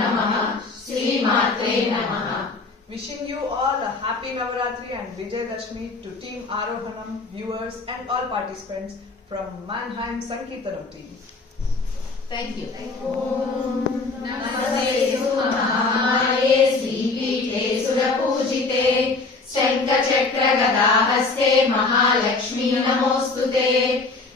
नमः श्रीमात्रे नमः. Wishing you all a happy Navaratri and Vijayadashmi to Team Arohanam, viewers and all participants from Mannheim Sankirtanam team. Thank you. Namaste Mahamaye Sripite Surapujite Shankachakra Gadahaste Mahalakshmi Namostute.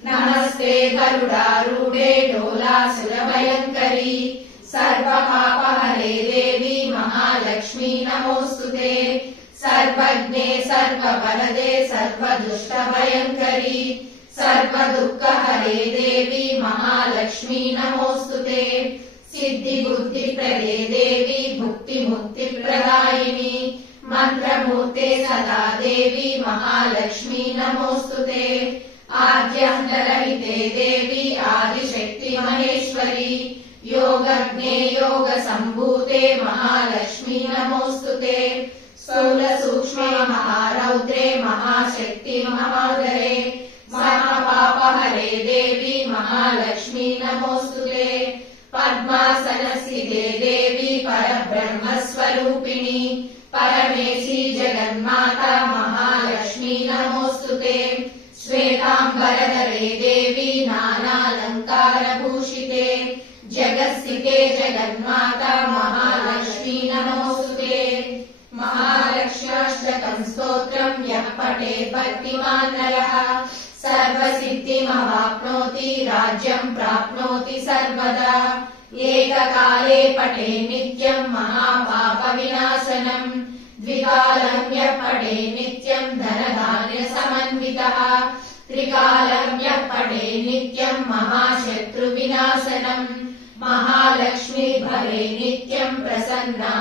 Namaste Garudarude Dolasurabayankari Sarvapapahare Devi Mahalakshmi Namostute. Sarvajne Sarvavarade Sarvadushtabhayankari Sarvadukkhahare Devi Mahalakshmi Namostute. Siddhi Buddhi Prade Devi Bhukti Mukti Pradayini Mantramurte Sada Devi Mahalakshmi Namostute. Adyantarahite Devi Adishakti Maheshwari Yogagne Yoga Sambhute Mahalakshmi Namostute. Stula Sukshma Maharautre Mahashakti Mahodare Mahapapahare Devi Mahalakshmi Namostute. Padmasanasthite Devi Parabrahma Swarupini Parameshi Jagannmata Mahalakshmi Namostute. Shvetambaradhare Devi Nanalankara Bhushite Jagassite Jagannmata Mahalakshmi Namostute. Mahalakshmastakam stotram yah patet bhaktiman naraha sarvasiddhimavapnoti rajyam prapnoti sarvada. Ekakale pate nityam mahapapa vinasanam dvikalam yah pate nityam dhanadhanya samanvitaha trikalam yah pate nityam mahashatru vinasanam. Mahalakshmi bhare nityam prasanna